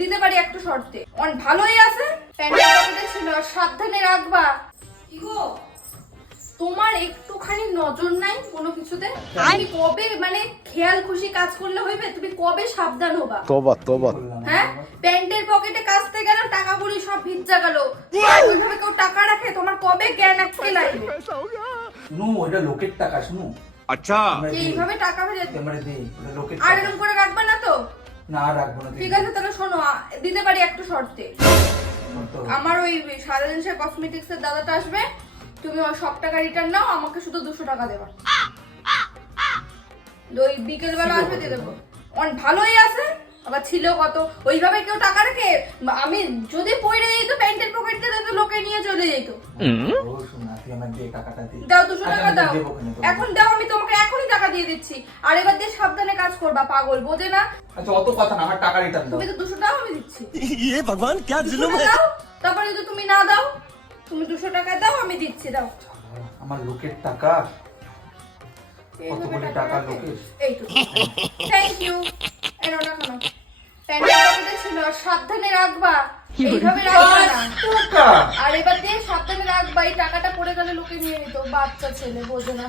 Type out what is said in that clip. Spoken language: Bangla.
দিতে পারি একটা শর্তে। অনেক ভালোই আছে, প্যান্টের পকেটে ছিল, সাবধানে রাখবা। কি গো, তোমার একটুখানি নজর নাই কোনো কিছুতে? তুমি কবে মানে খেয়াল খুশি কাজ করলে হইবে? তুমি কবে সাবধান হবা? তোবা তোবা। হ্যাঁ, প্যান্টের পকেটে কাচতে গেলাম, টাকা কড়ি সব ভিজা গেল। ওইভাবে কেউ টাকা রাখে? তোমার কবে জ্ঞান আসতে লাগবে? শুনো, ওটা লোকের টাকা। শুনো, আচ্ছা এইভাবে টাকা ভেজে আমরা দেই, ওটা লোকের আর টাকা। এরকম করে রাখবা না তো? না, রাখবো না। ঠিক আছে, তাহলে শোনো, দিতে পারি একটা শর্তে। আমার ওই সারাদিন কসমেটিক্স এর দাদাটা আসবে, তুমি ওই সব টাকা রিটার্ন নাও, আমাকে শুধু 200 টাকা দেবা। ওই বিকেল বেলা আসবে, দিয়ে দেবো। অনেক ভালোই আছে, আবার ছিল কত। ওইভাবে কেউ টাকা রাখে? আমি যদি পয়রে যেত প্যান্টের পকেট থেকে, তো লোকে নিয়ে চলে যেত। ও শোনা, তুই আমাকে দিয়ে টাকাটা দে। দাও 200 টাকা আচ্ছা, দাও, আমি দেবো ওখানে তোমাকে। এখন দাও, আমি তোমাকে এখনই টাকা দিয়ে দিচ্ছি। আর এবার দিয়ে সাবধানে কাজ করবা, পাগল বোঝে না। আচ্ছা, অত কথা না, আমার টাকা রিটার্ন দাও। তুমি তো 200 টাকা আমি দিচ্ছি। ये भगवान क्या 200 जुल्म টাকা है। দাও, তারপরে যদি তুমি না দাও, তুমি 200 টাকা দাও, আমি দিচ্ছি, দাও। আমার লোকের টাকা, কতগুলি টাকা লোকের। এই তো, থ্যাংক ইউ। এনো টাকা নাও, প্যান্টের পকেটে ছিল, সাবধানে রাখবা, এইভাবে রাখবা না। টাকা আর এবার দিয়ে সাবধানে রাখবা, এই টাকাটা পড়ে গেলে লোকে নিয়ে নিত, বাচ্চা ছেলে বোঝে না।